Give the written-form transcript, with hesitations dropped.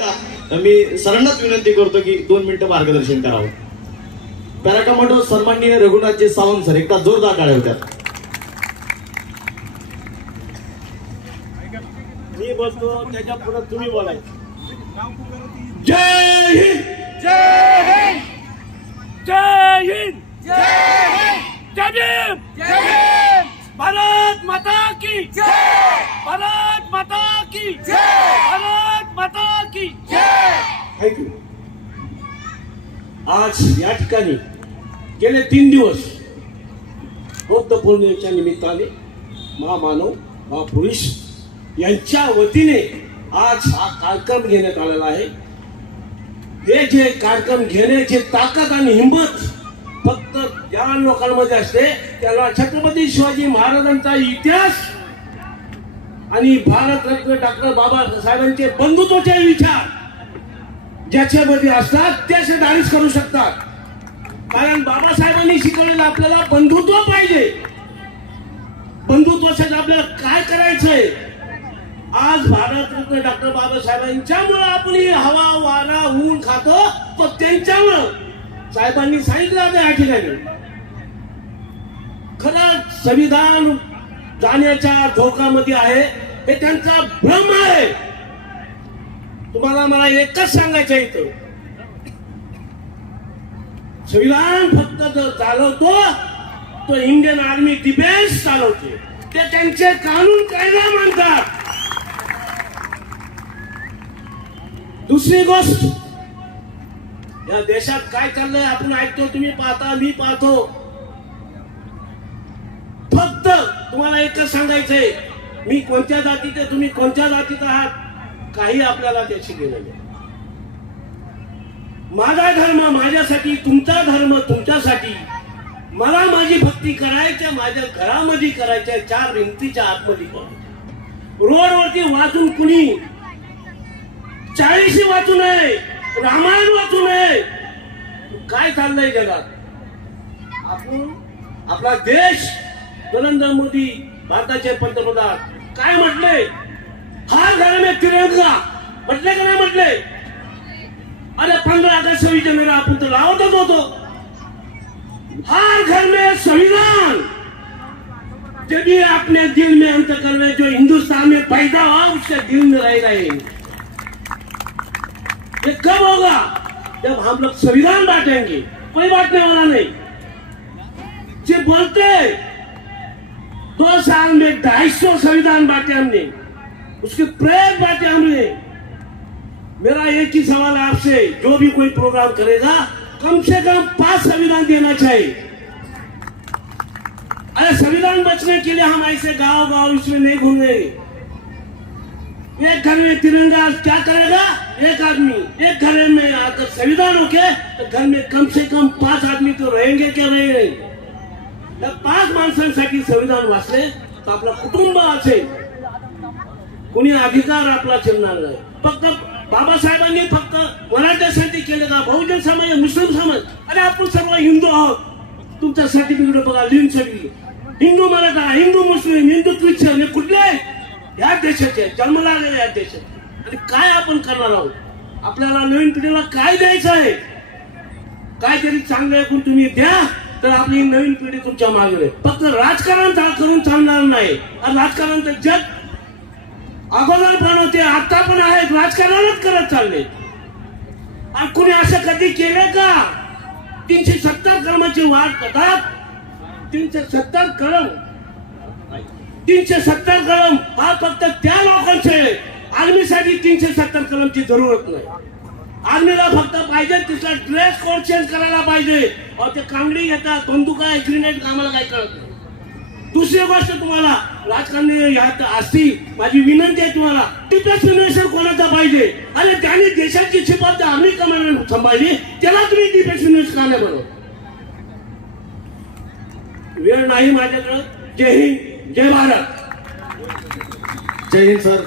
मी सरांनाच विनंती करतो की 2 मिनिटं मार्गदर्शन करावं. पॅरा कमांडो सन्माननीय रघुनाथजी सावंत सर, एकदा जोरदार टाळ्या होत्या. मी बोलतो त्याच्या पुढे तुम्ही बोलायचं. जय हिंद, जय हिंद, जय हिंद, जय हिंद, जय भीम, जय भीम. भारत माता की जय, भारत माता की जय, भारत माता की जय. ऐकू. आज या ठिकाणी गेले 3 दिवस बौद्ध पौर्णिमेच्या निमित्ताने महामानव महापुरुष यांच्या वतीने आज हा कार्यक्रम घेण्यात आलेला आहे. हे जे कार्यक्रम घेण्याची ताकद आणि हिंमत फक्त ज्या लोकांमध्ये असते त्याला छत्रपती शिवाजी महाराजांचा इतिहास आणि भारतरत्न डॉक्टर बाबासाहेबांचे बंधुत्वाचे विचार ज्याच्यामध्ये असतात ते असे धारित करू शकतात. कारण बाबासाहेबांनी शिकवलेलं आपल्याला बंधुत्व पाहिजे. बंधुत्वासाठी आपल्याला काय करायचंय. आज भारतरत्न डॉक्टर बाबासाहेबांच्यामुळे आपण ही हवा वारा ऊन खातो तो त्यांच्यामुळं. साहेबांनी सांगितलं आता या ठिकाणी खरं संविधान जाण्याच्या धोकामध्ये आहे हे त्यांचा भ्रम आहे. तुम्हाला मला एकच सांगायचं इथं, संविधान फक्त चालवतो तो इंडियन आर्मी डिफेन्स चालवते. ते त्यांचे कानून कायदा मानतात. दुसरी गोष्ट, या देशात काय चाललंय आपण ऐकतो, तुम्ही पाहता, मी पाहतो. फक्त तुम्हाला एकच सांगायचंय, मी कोणत्या जातीचे, तुम्ही कोणत्या जातीत आहात, काही आपल्याला त्याची घेणं नाही. माझा धर्म माझ्यासाठी, तुमचा धर्म तुमच्यासाठी. मला माझी भक्ती करायच्या माझ्या घरामध्ये करायच्या, 4 भिंतीच्या आतमध्ये करायच्या. रोडवरती वाचून कुणी 40 वाचू नये, रामायण वाचू नये. काय चाललंय जगात. आपण आपला देश, नरेंद्र मोदी भारताचे पंतप्रधान काय म्हटले, हर घर में तिरंगा म्हटले का नाही म्हटले. अरे 15 अगस्त 26 जानेवारी आपण तर लावतच होतो. हर घर में संविधान. जब ये अपने दिल में अंतकरण में जो हिंदुस्तान में पैदा हुआ उसके दिल में रह रहे. ये कब होगा, जब हम लोग संविधान बांटेंगे. कोई बांटने वाला नहीं. जो बोलते 2 साल में 250 संविधान बांटे हमने, उसके प्रयोग बांटे हमने. मेरा एक ही सवाल है आपसे, जो भी कोई प्रोग्राम करेगा कम से कम 5 संविधान देना चाहिए. अरे संविधान बचने के लिए हम ऐसे गांव गांव इसमें नहीं घूमेंगे. एक घर में तिरंगा क्या करेगा, एक आदमी. एक घर में अगर संविधान हो गया तो घर में कम से कम 5 आदमी तो रहेंगे क्या रहेंगे. 5 माणसांसाठी संविधान वाचले तर आपला कुटुंब असेल, कोणी अधिकार आपला चिरणार नाही. फक्त बाबासाहेबांनी फक्त मराठ्यासाठी केले का, बहुजन समाज, मुस्लिम समाज. अरे आपण सर्व हिंदू आहोत. तुमचं सर्टिफिकेट बघा, लिहून सगळी हिंदू मराठा, हिंदू मुस्लिम, हिंदू ख्रिश्चन, हे कुठले या देशाचे जन्मला आलेले या देशात. आणि काय आपण करणार आहोत. आपल्याला नवीन पिढीला काय द्यायचं आहे. काहीतरी चांगलं ऐकून तुम्ही द्या तर आपली नवीन पिढी तुमच्या मागे राहील. फक्त राजकारण करून चालणार नाही. आणि राजकारण तर जग अगोदर पण होते, आता पण आहेत, राजकारणच करत चालले. आणि कुणी असं कधी केलं का. 370 कलमाची वाट करतात. 370 कलम, 370 कलम हा फक्त त्या लोकांचे. आर्मीसाठी 370 कलमची जरूरत नाही. आर्मीला फक्त पाहिजे तिथला ड्रेस कोड चेंज करायला पाहिजे. ते कांगडी घेतात, बंदुका, ग्रेनेड, आम्हाला काय कळत नाही. दुसरी गोष्ट, तुम्हाला राजकारणी यात असती, माझी विनंती आहे तुम्हाला, डिफेन्स मिनिस्टर कोणाचा पाहिजे. आणि त्याने देशाची शिपात आर्मी कमांडर सांभाळली, त्याला तुम्ही डिफेन्स मिनिस्टर का नाही बनव. वेळ नाही माझ्याकडं. जय हिंद, जय भारत. जय हिंद सर.